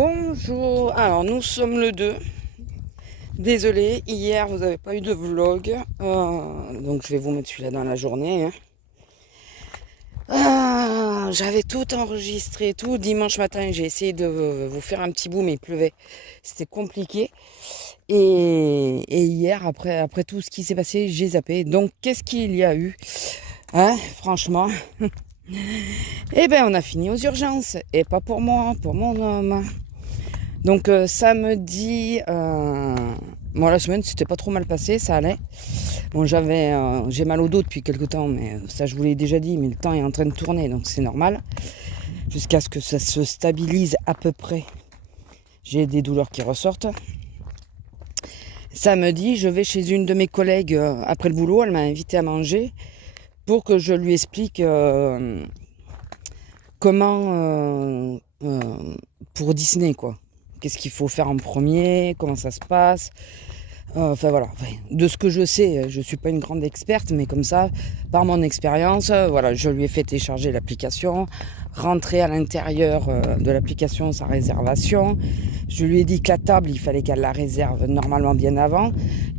Bonjour, alors nous sommes le 2. Désolée, hier vous n'avez pas eu de vlog, donc je vais vous mettre celui-là dans la journée. J'avais tout enregistré, tout dimanche matin, j'ai essayé de vous faire un petit bout, mais il pleuvait, c'était compliqué. Et hier, après tout ce qui s'est passé, j'ai zappé. Donc qu'est-ce qu'il y a eu, franchement? Eh ben on a fini aux urgences, et pas pour moi, pour mon homme. Donc samedi, bon, la semaine c'était pas trop mal passé, ça allait. Bon, j'ai mal au dos depuis quelques temps, mais ça je vous l'ai déjà dit, mais le temps est en train de tourner, donc c'est normal. Jusqu'à ce que ça se stabilise à peu près. J'ai des douleurs qui ressortent. Samedi, je vais chez une de mes collègues après le boulot, elle m'a invité à manger pour que je lui explique comment pour Disney quoi. Qu'est-ce qu'il faut faire en premier, comment ça se passe. Enfin voilà, de ce que je sais, je ne suis pas une grande experte, mais comme ça, par mon expérience, voilà, je lui ai fait télécharger l'application, rentrer à l'intérieur de l'application sa réservation. Je lui ai dit que la table, il fallait qu'elle la réserve normalement bien avant.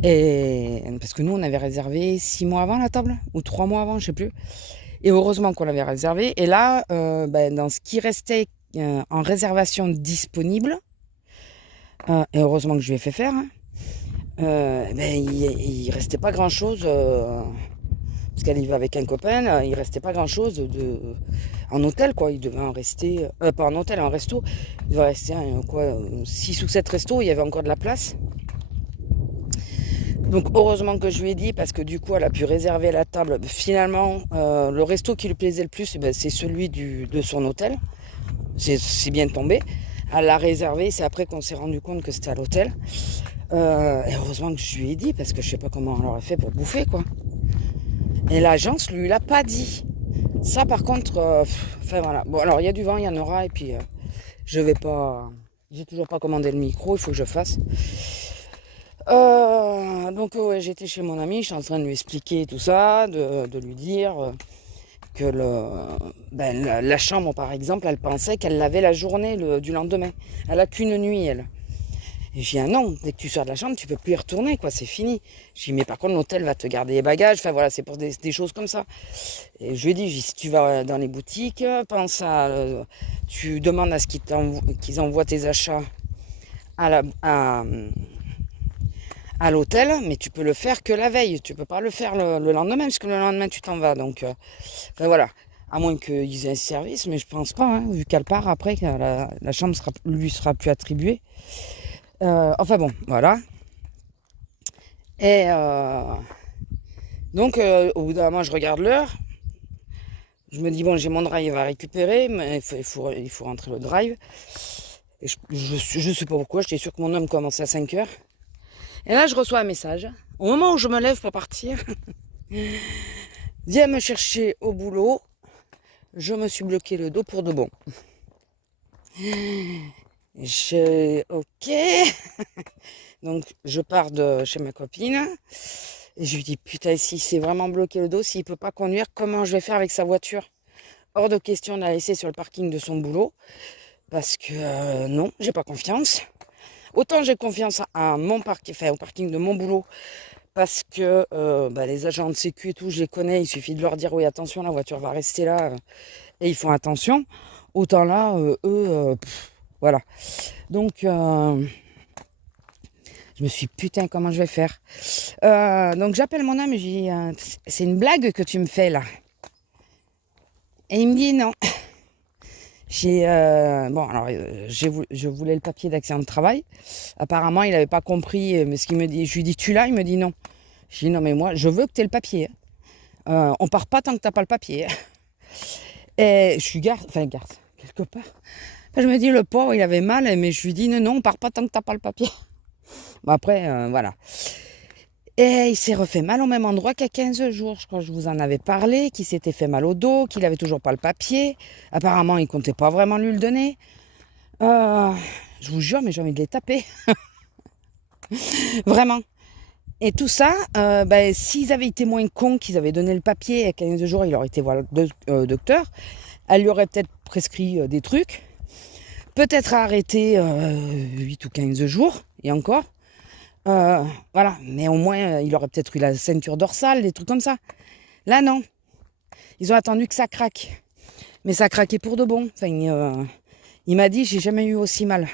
Et parce que nous, on avait réservé 6 mois avant la table, ou 3 mois avant, je ne sais plus. Et heureusement qu'on l'avait réservé. Et là, dans ce qui restait en réservation disponible, et heureusement que je lui ai fait faire, il restait pas grand chose parce qu'elle y va avec un copain, il restait pas grand chose en hôtel quoi, il devait en rester pas en hôtel, en resto, il devait rester 6 ou 7 restos, il y avait encore de la place. Donc heureusement que je lui ai dit, parce que du coup elle a pu réserver la table. Finalement le resto qui lui plaisait le plus, c'est celui de son hôtel, c'est bien tombé. Elle l'a réservé, c'est après qu'on s'est rendu compte que c'était à l'hôtel. Et heureusement que je lui ai dit, parce que je sais pas comment on aurait fait pour bouffer, quoi. Et l'agence lui l'a pas dit. Ça, par contre, voilà. Bon, alors, il y a du vent, il y en aura, et puis, je vais pas... J'ai toujours pas commandé le micro, il faut que je fasse. Donc, ouais, j'étais chez mon ami, je suis en train de lui expliquer tout ça, de lui dire que la chambre, par exemple, elle pensait qu'elle l'avait la journée du lendemain. Elle a qu'une nuit, elle. Et je dis, non, dès que tu sors de la chambre, tu peux plus y retourner, quoi, c'est fini. Je dis, mais par contre, l'hôtel va te garder les bagages, enfin voilà, c'est pour des choses comme ça. Et je lui ai dit, si tu vas dans les boutiques, pense à, tu demandes à ce qu'ils envoient tes achats à l'hôtel, mais tu peux le faire que la veille, tu peux pas le faire le lendemain, parce que le lendemain, tu t'en vas, donc, voilà. À moins qu'ils aient un service, mais je pense pas, hein, vu qu'elle part après, la chambre lui sera plus attribuée. Enfin bon, voilà. Et donc, au bout d'un moment, je regarde l'heure. Je me dis, bon, j'ai mon drive à récupérer, mais il faut rentrer le drive. Et je sais pas pourquoi, j'étais sûre que mon homme commençait à 5 heures. Et là, je reçois un message. Au moment où je me lève pour partir, viens me chercher au boulot. Je me suis bloqué le dos pour de bon. Ok. Donc, je pars de chez ma copine. Et je lui dis, putain, si c'est vraiment bloqué le dos, s'il peut pas conduire, comment je vais faire avec sa voiture? Hors de question de la laisser sur le parking de son boulot. Parce que non, j'ai pas confiance. Autant j'ai confiance à mon parking, enfin au parking de mon boulot. Parce que les agents de sécu et tout, je les connais. Il suffit de leur dire, oui, attention, la voiture va rester là. Et ils font attention. Autant là, voilà. Donc, je me suis dit, putain, comment je vais faire? Donc, j'appelle mon âme et je lui dis, c'est une blague que tu me fais là. Et il me dit non. Je voulais le papier d'accident de travail. Apparemment, il n'avait pas compris mais ce qu'il me dit. Je lui dis, tu l'as? Il me dit non. Je dis, non, mais moi, je veux que tu aies le papier. On part pas tant que tu n'as pas le papier. Et je suis garde, quelque part. Je me dis, le pauvre, il avait mal, mais je lui dis, non, on part pas tant que t'as pas le papier. Bon, après, voilà. Et il s'est refait mal au même endroit qu'il y a 15 jours. Je crois que je vous en avais parlé, qu'il s'était fait mal au dos, qu'il avait toujours pas le papier. Apparemment, il comptait pas vraiment lui le donner. Je vous jure, mais j'ai envie de les taper. Vraiment. Et tout ça, s'ils avaient été moins cons, qu'ils avaient donné le papier, il y a 15 jours, il aurait été voir le docteur. Elle lui aurait peut-être prescrit des trucs. peut-être arrêter 8 ou 15 jours, et encore. Voilà, mais au moins, il aurait peut-être eu la ceinture dorsale, des trucs comme ça. Là, non. Ils ont attendu que ça craque. Mais ça craquait pour de bon. Enfin, il m'a dit, j'ai jamais eu aussi mal.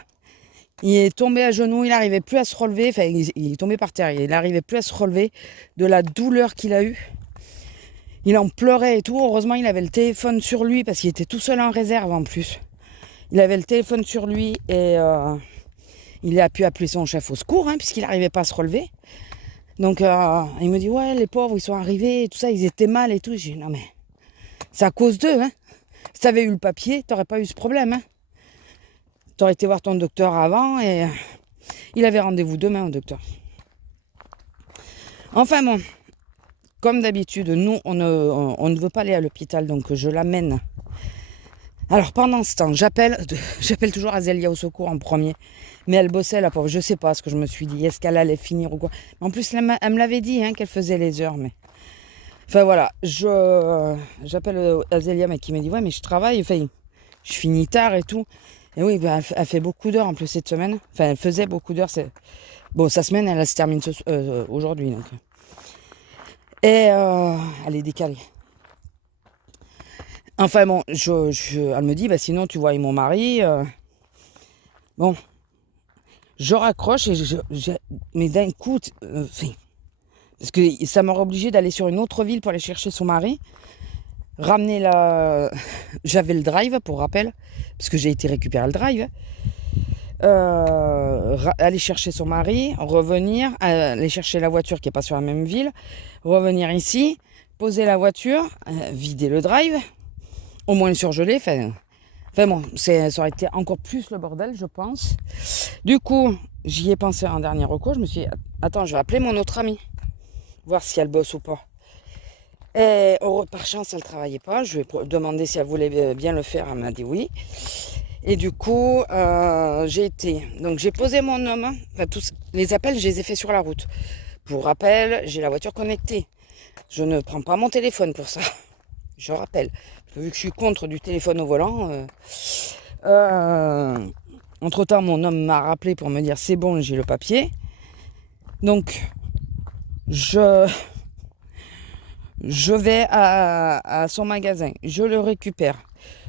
Il est tombé à genoux, il n'arrivait plus à se relever. Enfin, il est tombé par terre, il n'arrivait plus à se relever de la douleur qu'il a eue. Il en pleurait et tout. Heureusement, il avait le téléphone sur lui parce qu'il était tout seul en réserve en plus. Il avait le téléphone sur lui et il a pu appeler son chef au secours puisqu'il n'arrivait pas à se relever. Donc, il me dit, ouais, les pauvres, ils sont arrivés et tout ça, ils étaient mal et tout. J'ai dit, non mais, c'est à cause d'eux. Si tu avais eu le papier, tu n'aurais pas eu ce problème. Tu aurais été voir ton docteur avant et il avait rendez-vous demain au docteur. Enfin bon, comme d'habitude, nous, on ne veut pas aller à l'hôpital, donc je l'amène. Alors pendant ce temps, j'appelle toujours Azélia au secours en premier. Mais elle bossait, la pauvre. Je sais pas ce que je me suis dit. Est-ce qu'elle allait finir ou quoi? En plus, elle me l'avait dit qu'elle faisait les heures. Mais enfin voilà, j'appelle Azélia, mais qui me dit, ouais, mais je travaille, enfin, je finis tard et tout. Et oui, elle fait beaucoup d'heures en plus cette semaine. Enfin, elle faisait beaucoup d'heures. Bon, sa semaine, elle se termine aujourd'hui. Donc. Et elle est décalée. Enfin bon, elle me dit, sinon tu vois mon mari. Bon, je raccroche mais d'un coup, parce que ça m'aurait obligé d'aller sur une autre ville pour aller chercher son mari. Ramener j'avais le drive pour rappel, parce que j'ai été récupérer le drive. Aller chercher son mari, revenir, aller chercher la voiture qui n'est pas sur la même ville, revenir ici, poser la voiture, vider le drive, au moins le surgeler. Enfin bon, ça aurait été encore plus le bordel, je pense. Du coup, j'y ai pensé en dernier recours. Je me suis dit, attends, je vais appeler mon autre amie, voir si elle bosse ou pas. Et par chance, elle ne travaillait pas. Je lui ai demandé si elle voulait bien le faire. Elle m'a dit oui. Et du coup, j'ai posé mon homme. Enfin, tous les appels, je les ai faits sur la route. Pour rappel, j'ai la voiture connectée. Je ne prends pas mon téléphone pour ça. Je rappelle. Vu que je suis contre du téléphone au volant. Entre-temps, mon homme m'a rappelé pour me dire c'est bon, j'ai le papier. Donc, je vais à son magasin. Je le récupère.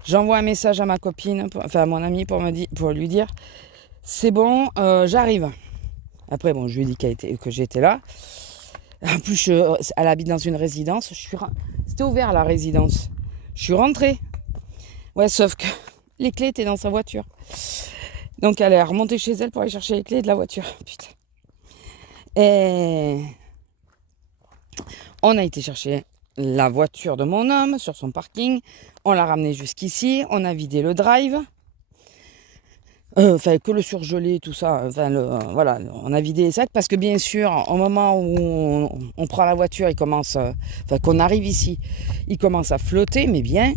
J'envoie un message à ma copine, à mon amie pour lui dire c'est bon, j'arrive. Après, bon, je lui ai dit que j'étais là. En plus, elle habite dans une résidence. C'était ouvert la résidence. Je suis rentrée. Ouais, sauf que les clés étaient dans sa voiture. Donc, elle est remontée chez elle pour aller chercher les clés de la voiture. Putain. Et on a été chercher la voiture de mon homme sur son parking. On l'a ramenée jusqu'ici. On a vidé le drive. Que le surgelé, tout ça. Voilà, on a vidé les sacs parce que bien sûr, au moment où on prend la voiture, qu'on arrive ici, il commence à flotter, mais bien.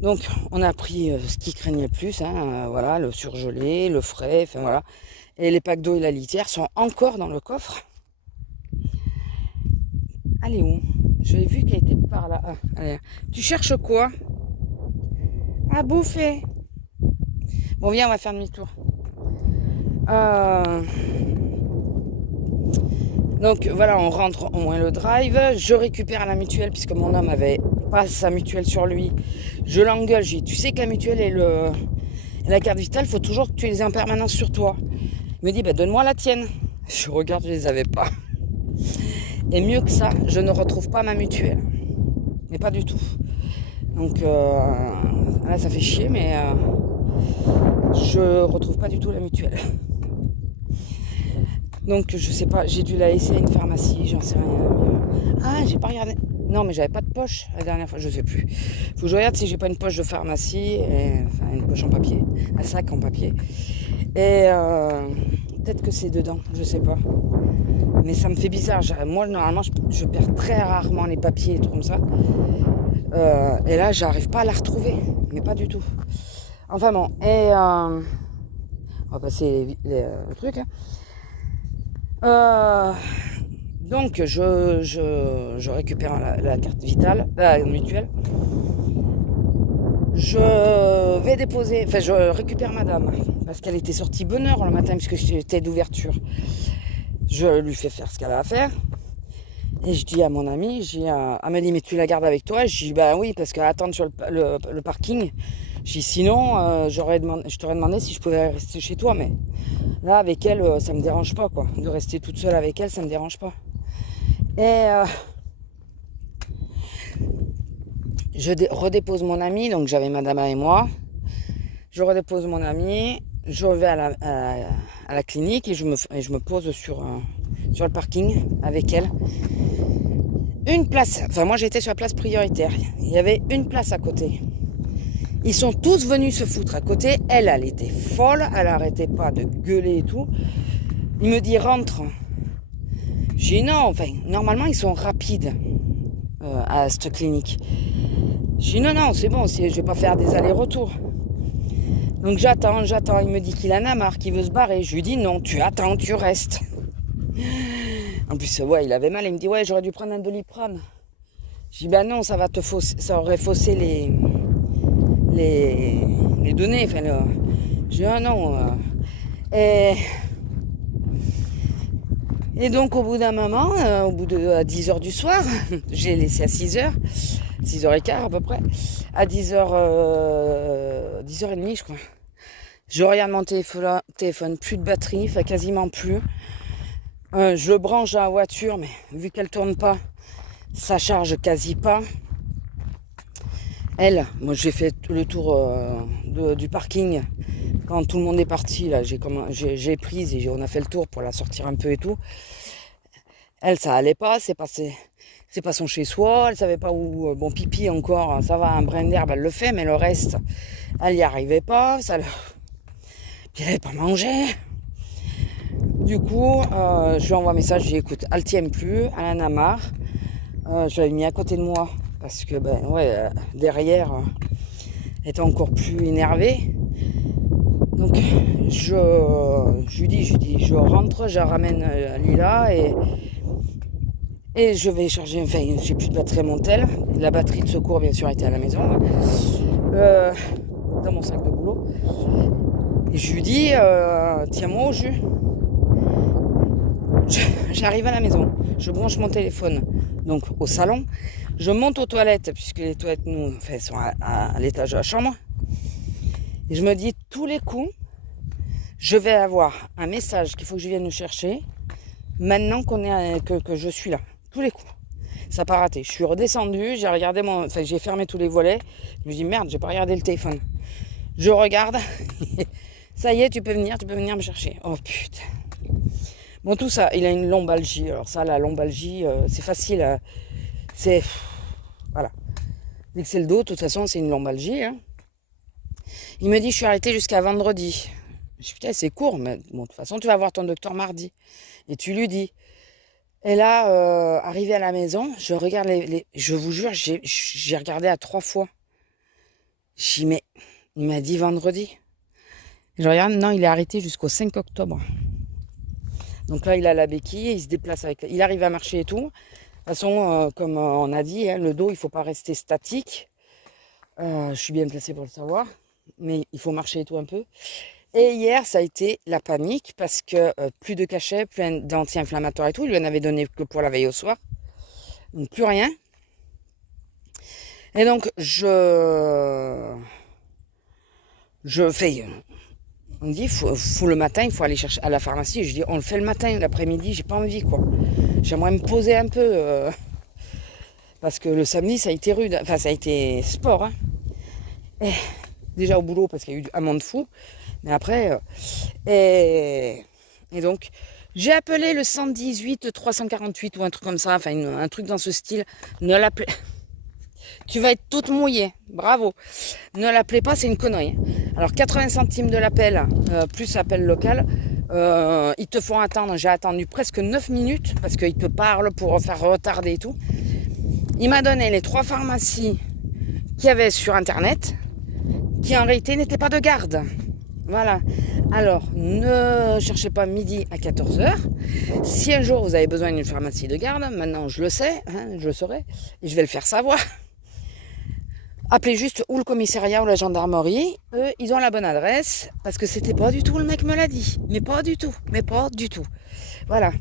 Donc, on a pris ce qui craignait le plus, voilà, le surgelé, le frais, voilà. Et les packs d'eau et la litière sont encore dans le coffre. Elle est où? J'ai vu qu'elle était par là. Ah, allez. Tu cherches quoi? À bouffer. Bon, viens, on va faire demi-tour. Donc voilà, on rentre au moins le drive. Je récupère la mutuelle puisque mon homme avait pas sa mutuelle sur lui. Je l'engueule. J'ai dit, tu sais que la mutuelle et la carte vitale, il faut toujours que tu les aies en permanence sur toi. Il me dit, donne-moi la tienne. Je regarde, je les avais pas. Et mieux que ça, je ne retrouve pas ma mutuelle. Mais pas du tout. Donc là, ça fait chier, mais je retrouve pas du tout la mutuelle. Donc je sais pas, j'ai dû la laisser à une pharmacie, j'en sais rien. Ah, j'ai pas regardé. Non, mais j'avais pas de poche la dernière fois, je sais plus. Faut que je regarde si j'ai pas une poche de pharmacie, une poche en papier, un sac en papier. Et peut-être que c'est dedans, je sais pas. Mais ça me fait bizarre. Moi, normalement, je perds très rarement les papiers et tout comme ça. Et là, j'arrive pas à la retrouver, mais pas du tout. Enfin bon, et on va passer le truc. Donc je récupère la carte vitale, la mutuelle. Je vais déposer, enfin je récupère madame, parce qu'elle était sortie bonne heure le matin, puisque j'étais d'ouverture. Je lui fais faire ce qu'elle a à faire. Et je dis à mon ami, elle me dit, mais tu la gardes avec toi? Je dis, bah oui, parce qu'à attendre sur le parking. Je dis, sinon, je t'aurais demandé si je pouvais rester chez toi, mais là, avec elle, ça me dérange pas, quoi. De rester toute seule avec elle, ça me dérange pas. Et je redépose mon ami, donc j'avais madame et moi. Je redépose mon ami, je vais à la clinique et je me pose sur le parking avec elle. Une place, enfin moi j'étais sur la place prioritaire, il y avait une place à côté. Ils sont tous venus se foutre à côté, elle était folle, elle arrêtait pas de gueuler et tout. Il me dit rentre. J'ai dit non, enfin normalement ils sont rapides à cette clinique. J'ai dit non c'est bon, je vais pas faire des allers-retours. Donc j'attends, il me dit qu'il en a marre, qu'il veut se barrer. Je lui dis non, tu attends, tu restes. En plus, ouais, il avait mal, il me dit ouais, j'aurais dû prendre un Doliprane. Je dis ben non, ça aurait faussé les données. Enfin, je dis ah non. Et donc au bout d'un moment, à 10h du soir, j'ai laissé à 6h, 6h15 à peu près, à 10h30 je crois. Je regarde mon téléphone, plus de batterie, enfin quasiment plus. Je le branche à la voiture, mais vu qu'elle tourne pas, ça charge quasi pas. Moi j'ai fait le tour du parking. Quand tout le monde est parti, là, j'ai prise et on a fait le tour pour la sortir un peu et tout. Elle, ça allait pas, c'est pas son chez-soi, elle savait pas où. Bon, pipi encore, ça va, un brin d'herbe, elle le fait, mais le reste, elle y arrivait pas. Puis elle avait pas mangé. Du coup, je lui envoie un message, je lui dis écoute, elle tient plus, elle en a marre. Je l'avais mis à côté de moi parce que derrière, elle était encore plus énervée. Donc je lui dis, je rentre, je ramène Lila et je vais charger, enfin j'ai plus de batterie à mon tel. La batterie de secours bien sûr était à la maison, dans mon sac de boulot. Et je lui dis, tiens-moi au jus. J'arrive à la maison, je branche mon téléphone donc au salon, je monte aux toilettes puisque les toilettes sont à l'étage de la chambre et je me dis tous les coups je vais avoir un message qu'il faut que je vienne me chercher maintenant que je suis là, tous les coups. Ça n'a pas raté, je suis redescendue, j'ai fermé tous les volets, je me dis merde, j'ai pas regardé le téléphone. Je regarde, ça y est, tu peux venir me chercher. Oh putain. Bon, tout ça, il a une lombalgie. Alors ça, la lombalgie, c'est facile. Voilà. Dès que c'est le dos, de toute façon, c'est une lombalgie. Hein. Il me dit, je suis arrêté jusqu'à vendredi. Je dis, putain, c'est court, mais bon, de toute façon, tu vas voir ton docteur mardi. Et tu lui dis. Et là, arrivé à la maison, je regarde je vous jure, j'ai regardé à 3 fois. Je dis, mais il m'a dit vendredi. Je regarde, non, il est arrêté jusqu'au 5 octobre. Donc là, il a la béquille, il se déplace il arrive à marcher et tout. De toute façon, comme on a dit, hein, le dos, il ne faut pas rester statique. Je suis bien placée pour le savoir, mais il faut marcher et tout un peu. Et hier, ça a été la panique parce que plus de cachets, plus d'anti-inflammatoires et tout. Il lui en avait donné que pour la veille au soir. Donc plus rien. Et donc, je fais... On me dit, faut le matin, il faut aller chercher à la pharmacie. Je dis, on le fait le matin, l'après-midi, j'ai pas envie, quoi. J'aimerais me poser un peu. Parce que le samedi, ça a été rude. Enfin, ça a été sport. Hein. Et, déjà au boulot, parce qu'il y a eu un monde fou. Mais après... et donc, j'ai appelé le 118 348 ou un truc comme ça. Enfin, un truc dans ce style. Ne l'appelez... Tu vas être toute mouillée, bravo. Ne l'appelez pas, c'est une connerie. Alors 80 centimes de l'appel, plus appel local, ils te font attendre. J'ai attendu presque 9 minutes parce qu'ils te parlent pour faire retarder et tout. Il m'a donné les 3 pharmacies qu'il y avait sur internet, qui en réalité n'étaient pas de garde. Voilà. Alors, ne cherchez pas midi à 14h. Si un jour vous avez besoin d'une pharmacie de garde, maintenant je le sais, hein, je le saurai, et je vais le faire savoir. Appelez juste ou le commissariat ou la gendarmerie. Eux, ils ont la bonne adresse parce que c'était pas du tout le mec me l'a dit. Mais pas du tout. Mais pas du tout. Voilà.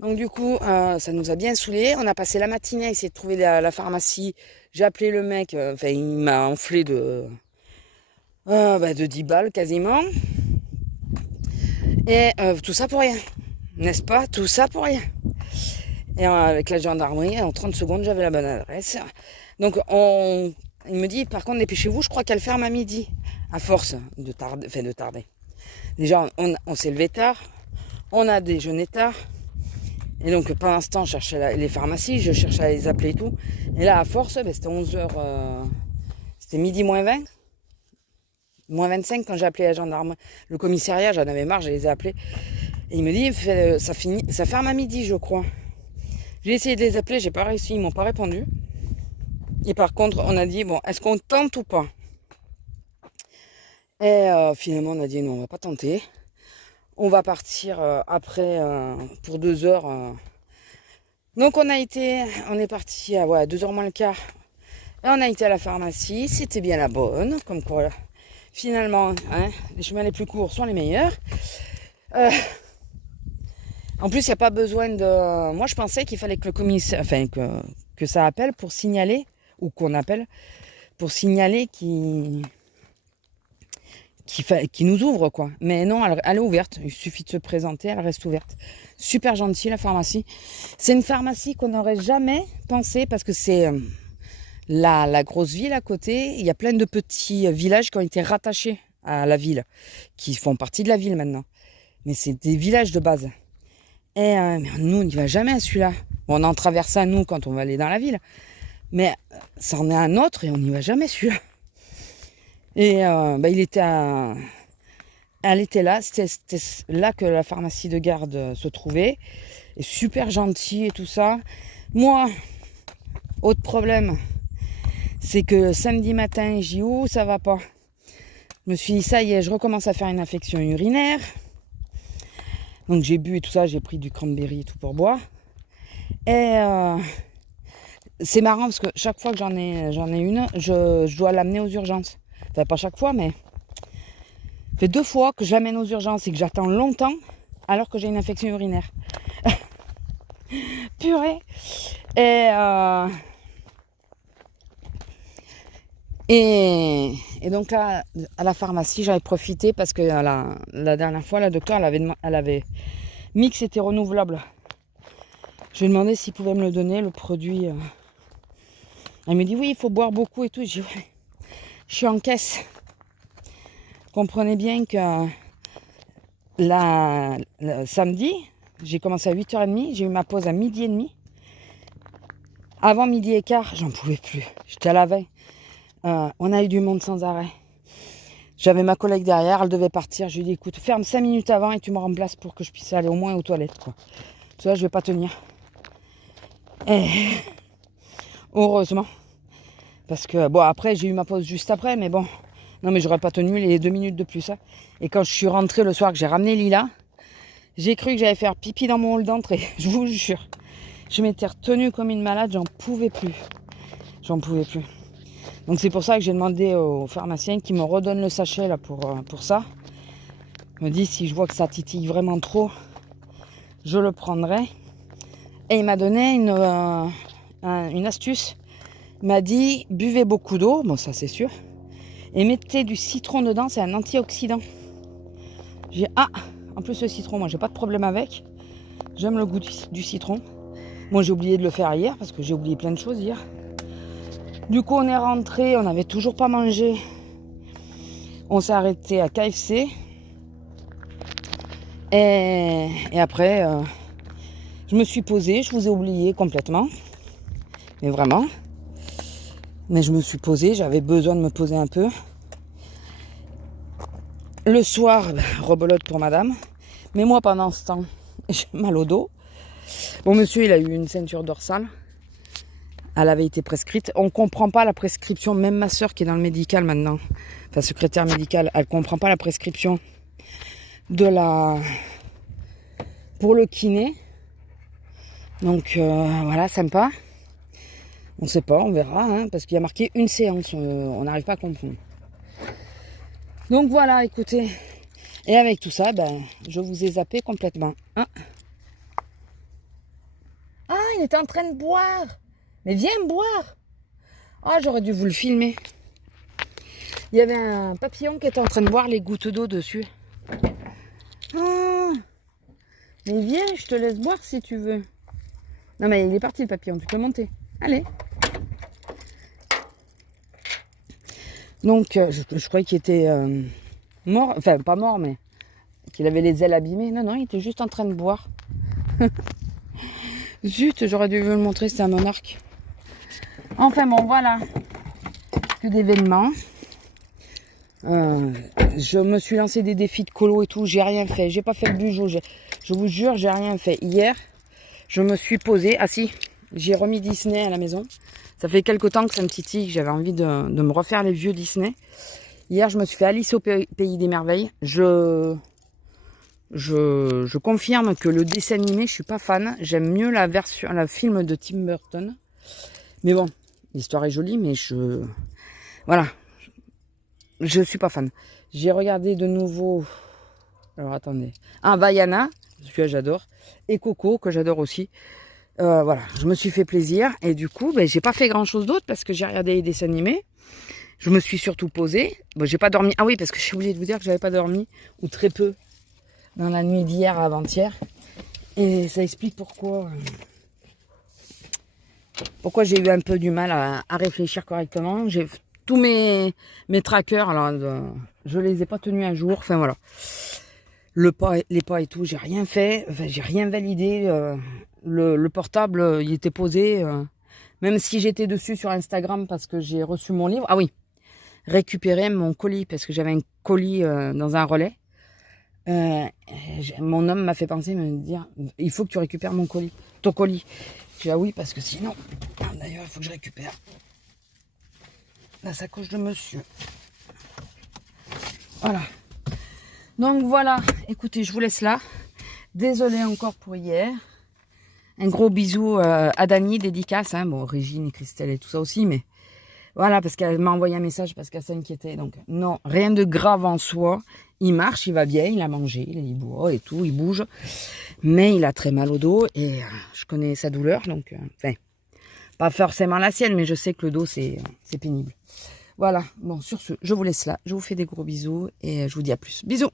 Donc du coup, ça nous a bien saoulés. On a passé la matinée à essayer de trouver la pharmacie. J'ai appelé le mec. Enfin, il m'a enflé de 10 balles quasiment. Et tout ça pour rien. N'est-ce pas? Tout ça pour rien. Et avec la gendarmerie, en 30 secondes, j'avais la bonne adresse. Donc il me dit, par contre, dépêchez-vous, je crois qu'elle ferme à midi. À force de tarder. Déjà, on s'est levé tard. On a déjeuné tard. Et donc pendant ce temps, je cherchais les pharmacies, je cherchais à les appeler et tout. Et là, à force, c'était 11h, c'était midi moins 20, moins 25 quand j'ai appelé la gendarme. Le commissariat, j'en avais marre, je les ai appelés. Et il me dit, ça ferme à midi, je crois. J'ai essayé de les appeler, j'ai pas réussi, ils m'ont pas répondu. Et par contre, on a dit, bon, est-ce qu'on tente ou pas? Et finalement, on a dit, non, on va pas tenter. On va partir après pour 2 heures. Donc on est parti à 2h moins le quart. Et on a été à la pharmacie, c'était bien la bonne. Comme quoi, finalement, hein, les chemins les plus courts sont les meilleurs. En plus, il n'y a pas besoin de... Moi, je pensais qu'il fallait que le commissaire... Enfin, que ça appelle pour signaler, ou qu'on appelle, pour signaler qui nous ouvre, quoi. Mais non, elle est ouverte. Il suffit de se présenter, elle reste ouverte. Super gentille, la pharmacie. C'est une pharmacie qu'on n'aurait jamais pensé, parce que c'est la grosse ville à côté. Il y a plein de petits villages qui ont été rattachés à la ville, qui font partie de la ville maintenant. Mais c'est des villages de base. Et mais nous, on n'y va jamais à celui-là. Bon, on en traverse un, nous, quand on va aller dans la ville. Mais ça en est un autre et on n'y va jamais celui-là. Et elle était là. C'était là que la pharmacie de garde se trouvait. Et super gentille et tout ça. Moi, autre problème, c'est que samedi matin, j'ai dit, oh, ça va pas. Je me suis dit, ça y est, je recommence à faire une infection urinaire. Donc j'ai bu et tout ça, j'ai pris du cranberry et tout pour boire. Et c'est marrant parce que chaque fois que j'en ai une, je dois l'amener aux urgences. Enfin, pas chaque fois, mais ça fait 2 fois que je l'amène aux urgences et que j'attends longtemps alors que j'ai une infection urinaire. Purée. Et donc là, à la pharmacie, j'avais profité parce que la dernière fois, la docteure, elle avait mis que c'était renouvelable. Je lui ai demandé s'il pouvait me le donner, le produit. Elle me dit oui, il faut boire beaucoup et tout. Je dis ouais, je suis en caisse. Comprenez bien que samedi, j'ai commencé à 8h30, j'ai eu ma pause à 12h30. Avant 12h15, j'en pouvais plus. J'étais à la veille. On a eu du monde sans arrêt. J'avais ma collègue derrière, elle devait partir. Je lui ai dit écoute, ferme 5 minutes avant et tu me remplaces pour que je puisse aller au moins aux toilettes, quoi. Tu vois, je vais pas tenir. Et heureusement. Parce que, bon, après, j'ai eu ma pause juste après, mais bon. Non, mais j'aurais pas tenu les 2 minutes de plus. Hein. Et quand je suis rentrée le soir, que j'ai ramené Lila, j'ai cru que j'allais faire pipi dans mon hall d'entrée. Je vous jure. Je m'étais retenue comme une malade, j'en pouvais plus. J'en pouvais plus. Donc c'est pour ça que j'ai demandé au pharmacien qui me redonne le sachet là pour ça. Il me dit si je vois que ça titille vraiment trop, je le prendrai. Et il m'a donné une astuce. Il m'a dit buvez beaucoup d'eau, bon ça c'est sûr. Et mettez du citron dedans, c'est un antioxydant. J'ai en plus le citron, moi j'ai pas de problème avec. J'aime le goût du citron. Moi j'ai oublié de le faire hier parce que j'ai oublié plein de choses hier. Du coup on est rentré, on n'avait toujours pas mangé. On s'est arrêté à KFC. Et après, je me suis posée, je vous ai oublié complètement. Mais vraiment. Mais je me suis posée, j'avais besoin de me poser un peu. Le soir, rebelote pour madame. Mais moi, pendant ce temps, j'ai mal au dos. Bon, monsieur, il a eu une ceinture dorsale. Elle avait été prescrite. On ne comprend pas la prescription. Même ma soeur qui est dans le médical maintenant, enfin secrétaire médicale, elle ne comprend pas la prescription pour le kiné. Donc voilà, sympa. On ne sait pas, on verra, hein, parce qu'il y a marqué une séance, on n'arrive pas à comprendre. Donc voilà, écoutez. Et avec tout ça, ben, je vous ai zappé complètement. Hein. Ah, il était en train de boire. Mais viens boire. Ah, j'aurais dû vous le filmer. Il y avait un papillon qui était en train de boire les gouttes d'eau dessus. Ah, mais viens, je te laisse boire si tu veux. Non, mais il est parti le papillon, tu peux monter. Allez. Donc, je croyais qu'il était mort. Enfin, pas mort, mais qu'il avait les ailes abîmées. Non, non, il était juste en train de boire. Zut, j'aurais dû vous le montrer, c'était un monarque. Enfin bon, voilà. Que d'événements. Je me suis lancé des défis de colo et tout. J'ai rien fait. J'ai pas fait le bijou. Je vous jure, j'ai rien fait. Hier, je me suis posée. Ah si, j'ai remis Disney à la maison. Ça fait quelque temps que ça me titille. J'avais envie de me refaire les vieux Disney. Hier, je me suis fait Alice au Pays des Merveilles. Je confirme que le dessin animé, je suis pas fan. J'aime mieux la film de Tim Burton. Mais bon, l'histoire est jolie, mais voilà. Je suis pas fan. J'ai regardé de nouveau. Alors attendez. Vaiana, celui-là j'adore. Et Coco, que j'adore aussi. Voilà, je me suis fait plaisir. Et du coup, ben, j'ai pas fait grand-chose d'autre parce que j'ai regardé les dessins animés. Je me suis surtout posée. Bon, j'ai pas dormi. Ah oui, parce que j'ai oublié de vous dire que j'avais pas dormi, ou très peu, dans la nuit d'hier à avant-hier. Et ça explique pourquoi j'ai eu un peu du mal à réfléchir correctement. J'ai tous mes trackers, alors je les ai pas tenus à jour. Enfin voilà, les pas et tout, j'ai rien fait. Enfin, j'ai rien validé. Le portable, il était posé. Même si j'étais dessus sur Instagram parce que j'ai reçu mon livre. Ah oui, récupérer mon colis parce que j'avais un colis dans un relais. Mon homme m'a fait penser, me dire, il faut que tu récupères ton colis. J'ai dit, ah oui, parce que sinon, d'ailleurs, il faut que je récupère la sacoche de monsieur. Voilà. Donc voilà, écoutez, je vous laisse là. Désolée encore pour hier. Un gros bisou à Dani, dédicace. Hein. Bon, Régine et Christelle et tout ça aussi, mais voilà, parce qu'elle m'a envoyé un message parce qu'elle s'inquiétait. Donc non, rien de grave en soi. Il marche, il va bien, il a mangé, il boit et tout, il bouge. Mais il a très mal au dos et je connais sa douleur. Donc, enfin, pas forcément la sienne, mais je sais que le dos, c'est pénible. Voilà, bon, sur ce, je vous laisse là. Je vous fais des gros bisous et je vous dis à plus. Bisous!